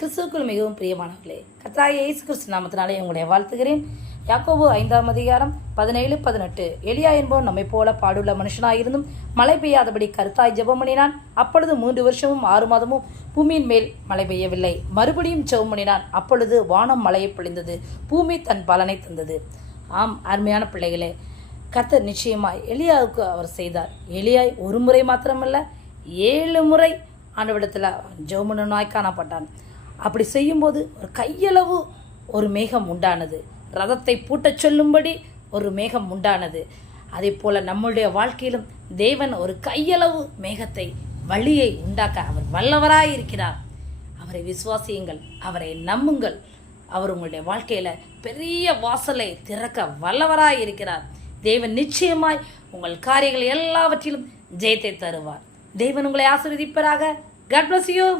கிறிஸ்துவுக்குள் மிகவும் பிரியமானவர்களே, கர்த்தராகிய இயேசு கிறிஸ்து நாமத்தினாலே உங்களை வாழ்த்துகிறேன். யாக்கோபு 5:17 எலியா என்பவன் நம்மை போல பாடுள்ள மனுஷனாயிருந்தும் மழை பெய்யாதபடி கருத்தாய் ஜெபம் பண்ணினான். அப்பொழுது 3 வருஷமும் 6 மாதமும் பூமியின் மேல் மழை பெய்யவில்லை. மறுபடியும் ஜெபம் பண்ணினான். அப்பொழுது வானம் மழையை பொழிந்தது, பூமி தன் பலனை தந்தது. ஆம், அருமையான பிள்ளைகளே, கர்த்தர் நிச்சயமாய் எலியாவுக்கு அவர் செய்தார். எலியாய் ஒரு முறை மாத்திரமல்ல, 7 முறை ஆண்டவரிடத்தில் ஜெபம் பண்ணனாய் காணப்பட்டான். அப்படி செய்யும்போது ஒரு கையளவு ஒரு மேகம் உண்டானது. ரதத்தை பூட்டச் சொல்லும்படி ஒரு மேகம் உண்டானது. அதே போல் நம்முடைய வாழ்க்கையிலும் தேவன் ஒரு கையளவு மேகத்தை வழியை உண்டாக்க அவர் வல்லவராய் இருக்கிறார். அவரை விசுவாசியுங்கள், அவரை நம்புங்கள். அவர் உங்களுடைய வாழ்க்கையில் பெரிய வாசலை திறக்க வல்லவராய் இருக்கிறார். தேவன் நிச்சயமாய் உங்கள் காரியங்கள் எல்லாவற்றிலும் ஜெயத்தை தருவார். தேவன் உங்களை ஆசீர்வதிப்பாராக. God bless you.